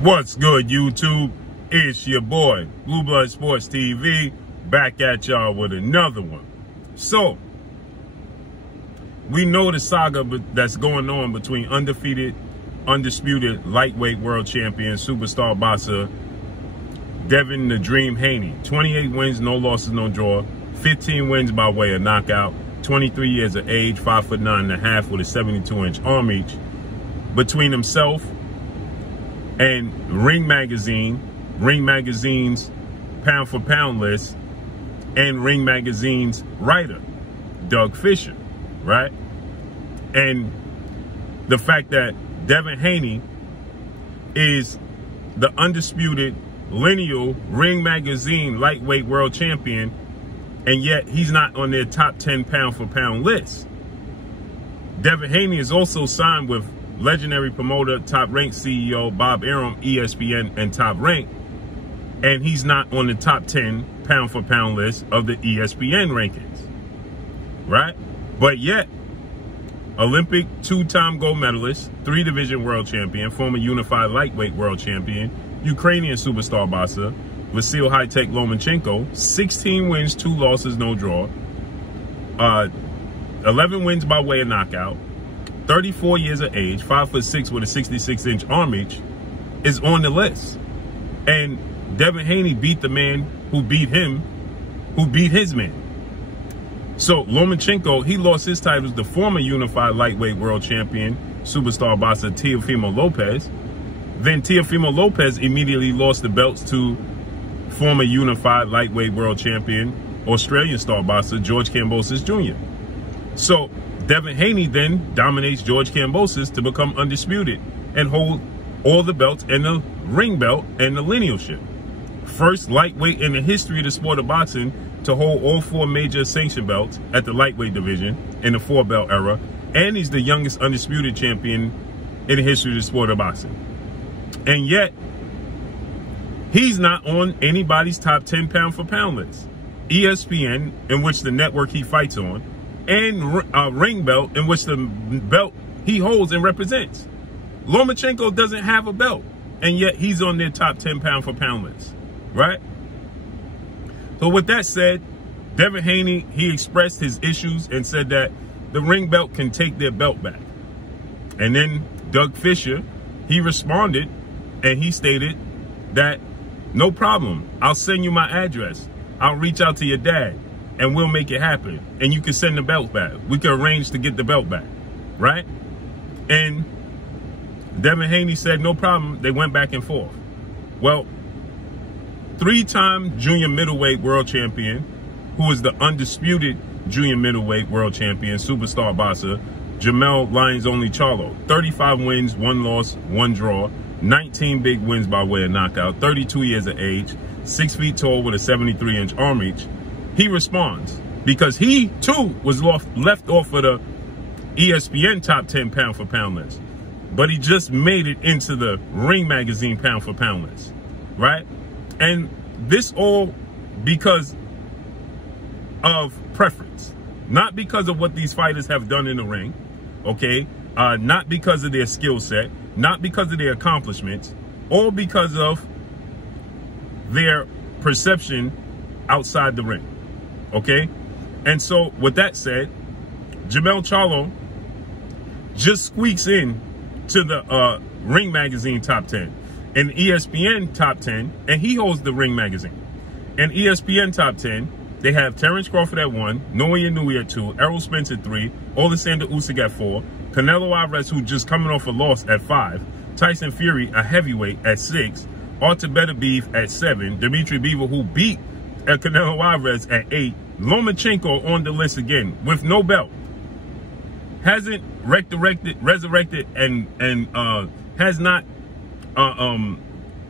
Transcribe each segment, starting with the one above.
What's good, YouTube? It's your boy, Blue Blood Sports TV, back at y'all with another one. So, we know the saga that's going on between undefeated, undisputed lightweight world champion, superstar boxer, Devin the Dream Haney. 28 wins, no losses, no draw. 15 wins by way of knockout. 23 years of age, 5'9.5" with a 72-inch arm reach. Between himself and Ring Magazine's pound for pound list, and Ring Magazine's writer, Doug Fisher, right? And the fact that Devin Haney is the undisputed lineal Ring Magazine lightweight world champion, and yet he's not on their top 10 pound for pound list. Devin Haney is also signed with legendary promoter, Top Rank CEO Bob Arum, ESPN, and Top Rank, and he's not on the top 10 pound for pound list of the ESPN rankings, right? But yet, Olympic two-time gold medalist, 3-division world champion, former unified lightweight world champion, Ukrainian superstar boxer, Vasil High-Tech Lomachenko, 16 wins, 2 losses, no draw, 11 wins by way of knockout, 34 years of age, 5'6" with a 66-inch arm reach, is on the list. And Devin Haney beat the man who beat him, who beat his man. So Lomachenko, he lost his titles to former unified lightweight world champion, superstar boxer Teofimo Lopez. Then Teofimo Lopez immediately lost the belts to former unified lightweight world champion, Australian star boxer George Kambosos Jr. So Devin Haney then dominates George Kambosos to become undisputed and hold all the belts and the ring belt and the linealship. First lightweight in the history of the sport of boxing to hold all 4 major sanction belts at the lightweight division in the 4-belt era, and he's the youngest undisputed champion in the history of the sport of boxing. And yet, he's not on anybody's top 10 pound for pound list. ESPN, in which the network he fights on, and ring belt, in which the belt he holds and represents. Lomachenko doesn't have a belt, and yet he's on their top 10 pound for pound list, right? So with that said, Devin Haney, he expressed his issues and said that the ring belt can take their belt back. And then Doug Fisher, he responded and he stated that no problem, I'll send you my address. I'll reach out to your dad and we'll make it happen. And you can send the belt back. We can arrange to get the belt back, right? And Devin Haney said no problem. They went back and forth. Well, 3-time junior middleweight world champion, who is the undisputed junior middleweight world champion, superstar boxer, Jermell Charlo, 35 wins, 1 loss, 1 draw, 19 big wins by way of knockout, 32 years of age, 6 feet tall with a 73-inch arm reach. He responds because he too was left off of the ESPN top 10 pound for pound list, but he just made it into the Ring Magazine pound for pound list, right? And this all because of preference, not because of what these fighters have done in the ring, okay? Not because of their skill set, not because of their accomplishments, all because of their perception outside the ring, okay? And so with that said, Jermell Charlo just squeaks in to the Ring Magazine top 10 and ESPN top 10, and he holds the Ring Magazine. And ESPN top 10, they have Terrence Crawford at 1, Naoya Inoue at 2, Errol Spence at 3, Alexander Usyk at 4, Canelo Alvarez, who's just coming off a loss, at 5, Tyson Fury, a heavyweight, at 6, Artur Beterbiev at 7, Dimitri Bivol, who beat Canelo Alvarez, at 8, Lomachenko on the list again with no belt. Hasn't resurrected and has not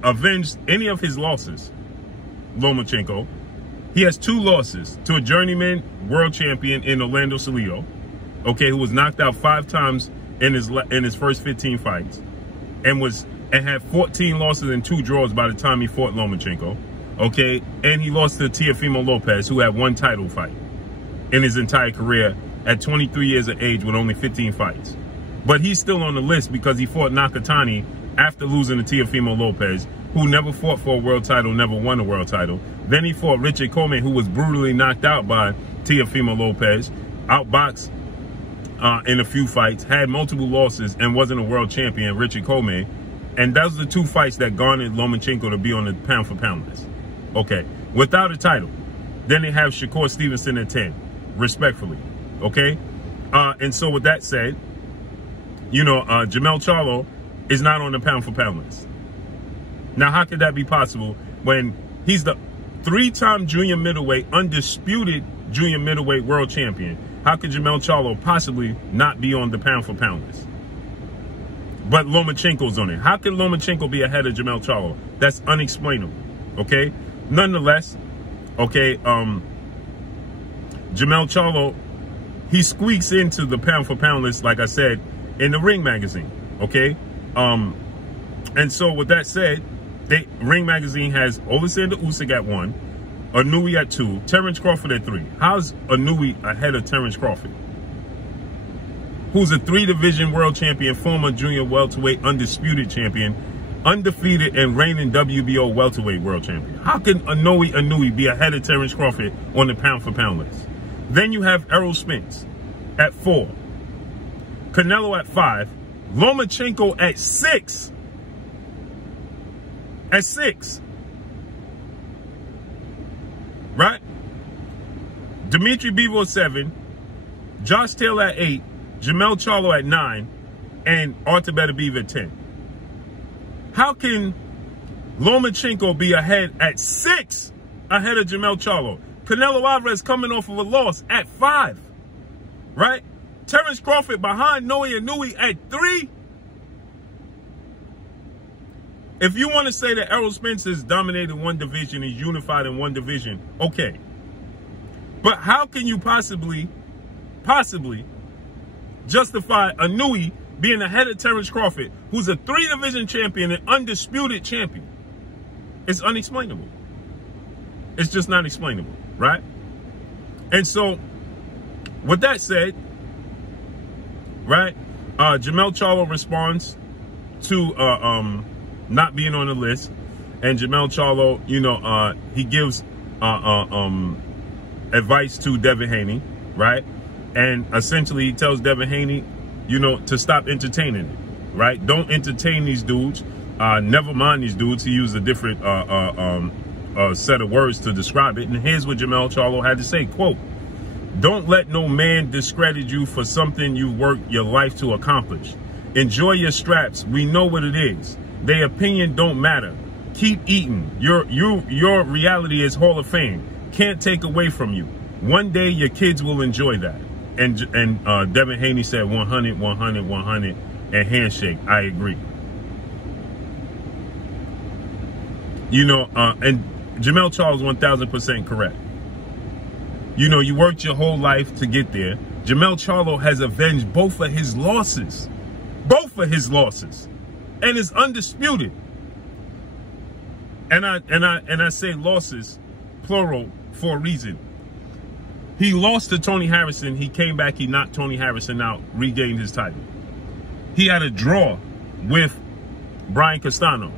avenged any of his losses. Lomachenko, he has 2 losses to a journeyman world champion in Orlando Salido, okay, who was knocked out 5 times in his first 15 fights, and had 14 losses and 2 draws by the time he fought Lomachenko, okay, and he lost to Teofimo Lopez, who had 1 title fight in his entire career at 23 years of age with only 15 fights. But he's still on the list because he fought Nakatani after losing to Teofimo Lopez, who never fought for a world title, never won a world title. Then he fought Richard Coleman, who was brutally knocked out by Teofimo Lopez, outboxed in a few fights, had multiple losses, and wasn't a world champion, Richard Coleman. And those are the two fights that garnered Lomachenko to be on the pound-for-pound list. Okay, without a title. Then they have Shakur Stevenson at 10, respectfully. Okay? And so with that said, you know, Jermell Charlo is not on the pound-for-pound list. Now, how could that be possible when he's the 3-time junior middleweight, undisputed junior middleweight world champion? How could Jermell Charlo possibly not be on the pound-for-pound list? But Lomachenko's on it. How can Lomachenko be ahead of Jermell Charlo? That's unexplainable, okay? Nonetheless, okay, Jermell Charlo, he squeaks into the pound-for-pound list, like I said, in the Ring magazine, okay? And so with that said, Ring magazine has Alexander Usyk at 1, Inoue at 2, Terence Crawford at 3. How's Inoue ahead of Terence Crawford, who's a 3-division world champion, former junior welterweight undisputed champion, undefeated, and reigning WBO welterweight world champion? How can Inoue be ahead of Terence Crawford on the pound-for-pound list? Then you have Errol Spence at 4, Canelo at 5, Lomachenko at 6. At 6. Right? Dimitri Bivol at 7, Josh Taylor at 8, Jermell Charlo at 9, and Artur Beterbiev at 10. How can Lomachenko be ahead at 6 ahead of Jermell Charlo? Canelo Alvarez coming off of a loss at 5. Right? Terence Crawford behind Inoue at 3. If you want to say that Errol Spence has dominated one division, is unified in one division, okay. But how can you possibly justify Inoue being ahead of Terence Crawford, who's a 3-division champion and undisputed champion? It's unexplainable. It's just not explainable, right? And so, with that said, right, Jermell Charlo responds to not being on the list, and Jermell Charlo, you know, he gives advice to Devin Haney, right? And essentially he tells Devin Haney, you know, to stop entertaining it, right? Don't entertain these dudes. Never mind these dudes. He used a different set of words to describe it. And here's what Jermell Charlo had to say, quote, "Don't let no man discredit you for something you worked your life to accomplish. Enjoy your straps. We know what it is. Their opinion don't matter. Keep eating. Your reality is Hall of Fame. Can't take away from you. One day your kids will enjoy that." And Devin Haney said 100, 100, 100, and handshake. I agree. You know, and Jermell Charlo 1000% correct. You know, you worked your whole life to get there. Jermell Charlo has avenged both of his losses. Both of his losses. And is undisputed. And I say losses, plural, for a reason. He lost to Tony Harrison. He came back. He knocked Tony Harrison out, regained his title. He had a draw with Brian Castano.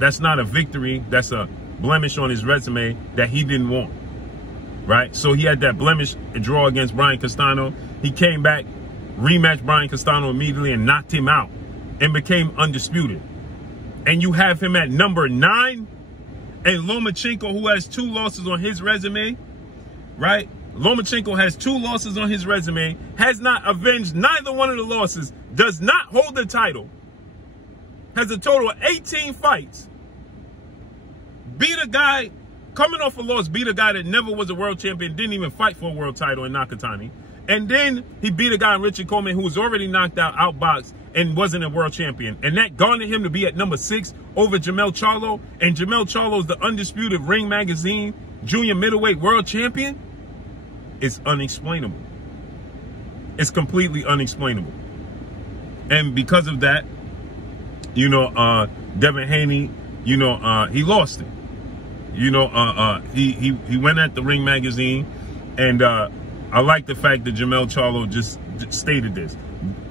That's not a victory. That's a blemish on his resume that he didn't want. Right? So he had that blemish draw against Brian Castano. He came back, rematched Brian Castano immediately, and knocked him out and became undisputed. And you have him at number 9, and Lomachenko, who has 2 losses on his resume, right? Lomachenko has 2 losses on his resume, has not avenged neither one of the losses, does not hold the title, has a total of 18 fights, beat a guy, coming off a loss, beat a guy that never was a world champion, didn't even fight for a world title in Nakatani. And then he beat a guy, Richard Coleman, who was already knocked out, outboxed, and wasn't a world champion. And that garnered him to be at number 6 over Jermell Charlo. And Jermell Charlo is the undisputed Ring Magazine junior middleweight world champion. It's unexplainable. It's completely unexplainable. And because of that, you know, Devin Haney, you know, he lost it. You know, he went at the Ring Magazine, and I like the fact that Jermell Charlo just stated this.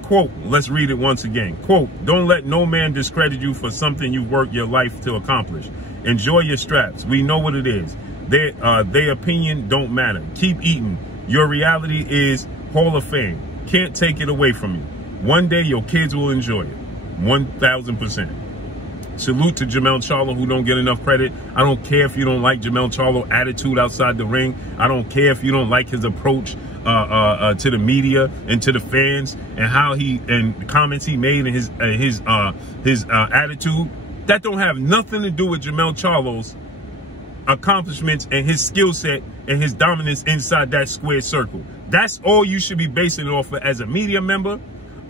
quote, let's read it once again. Quote, don't let no man discredit you for something you worked your life to accomplish. Enjoy your straps. We know what it is. Their opinion don't matter. Keep eating. Your reality is Hall of Fame. Can't take it away from you. One day your kids will enjoy it. 1,000%. Salute to Jermell Charlo, who don't get enough credit. I don't care if you don't like Jermell Charlo's attitude outside the ring. I don't care if you don't like his approach to the media and to the fans and how and comments he made and his attitude. That don't have nothing to do with Jermell Charlo's accomplishments and his skill set and his dominance inside that square circle. That's all you should be basing it off of as a media member.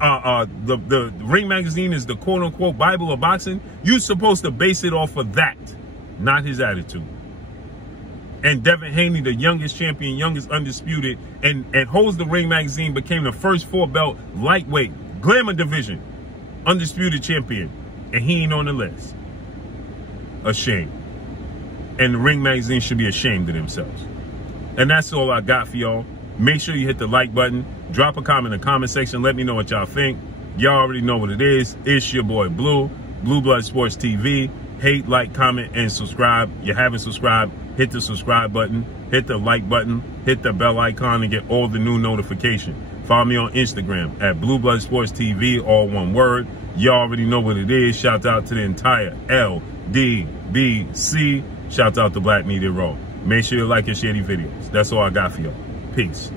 The Ring Magazine is the quote-unquote Bible of boxing. You're supposed to base it off of that, not his attitude. And Devin Haney, the youngest champion, youngest undisputed, and holds the Ring Magazine, became the first 4-belt lightweight glamour division undisputed champion, and he ain't on the list. A shame. And the Ring Magazine should be ashamed of themselves. And that's all I got for y'all. Make sure you hit the like button. Drop a comment in the comment section. Let me know what y'all think. Y'all already know what it is. It's your boy Blue. Blue Blood Sports TV. Hate, like, comment, and subscribe. You haven't subscribed, hit the subscribe button. Hit the like button. Hit the bell icon and get all the new notifications. Follow me on Instagram at Blue Blood Sports TV, all one word. Y'all already know what it is. Shout out to the entire LDBC. Shout out to Black Media Raw. Make sure you like and share these videos. That's all I got for y'all. Peace.